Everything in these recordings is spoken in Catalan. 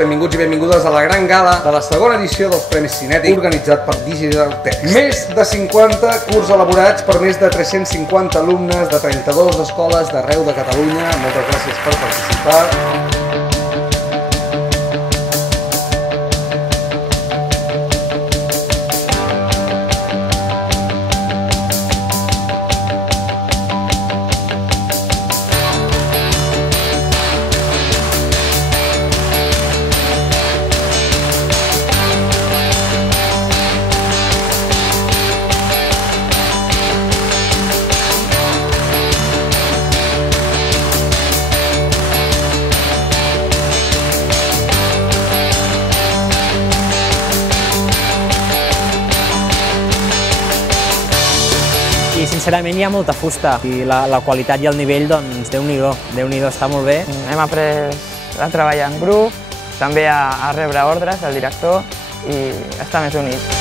Benvinguts i benvingudes a la gran gala de la segona edició dels Premis Cinètic organitzat per Digital Text. Més de 50 curts elaborats per més de 350 alumnes de 32 escoles d'arreu de Catalunya. Moltes gràcies per participar. I sincerament hi ha molta fusta i la qualitat i el nivell, doncs, Déu-n'hi-do, està molt bé. Hem après a treballar en grup, també a rebre ordres al director i estar més units.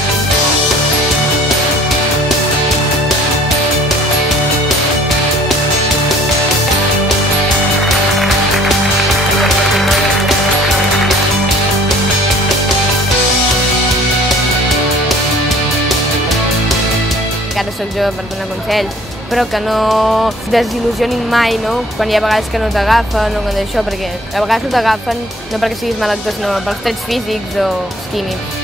Encara soc jove per donar consells, però que no desil·lusionin mai, no? Quan hi ha vegades que no t'agafen o d'això, perquè a vegades no t'agafen no perquè siguis mal actor, sinó pels trets físics o químics.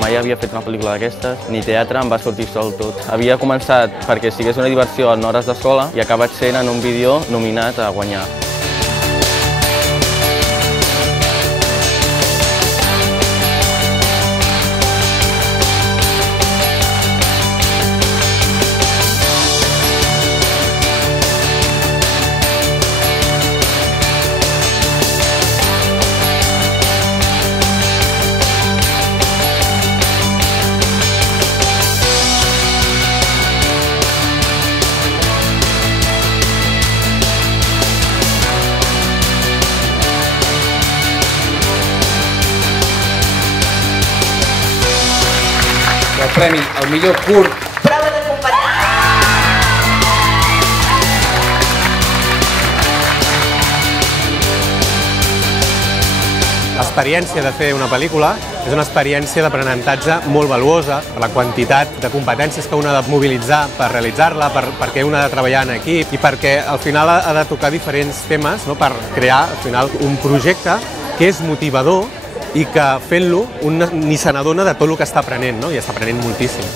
Mai havia fet una pel·lícula d'aquestes, ni teatre, em va sortir sol tot. Havia començat perquè sigués una diversió en hores d'escola i ha acabat sent en un vídeo nominat a guanyar. El premi al millor curt. Prova de competència. L'experiència de fer una pel·lícula és una experiència d'aprenentatge molt valuosa per la quantitat de competències que un ha de mobilitzar per realitzar-la, perquè un ha de treballar en equip i perquè al final ha de tocar diferents temes, no? Per crear al final un projecte que és motivador i que fent-lo un ni se n'adona de tot el que està aprenent, no? I està aprenent moltíssim.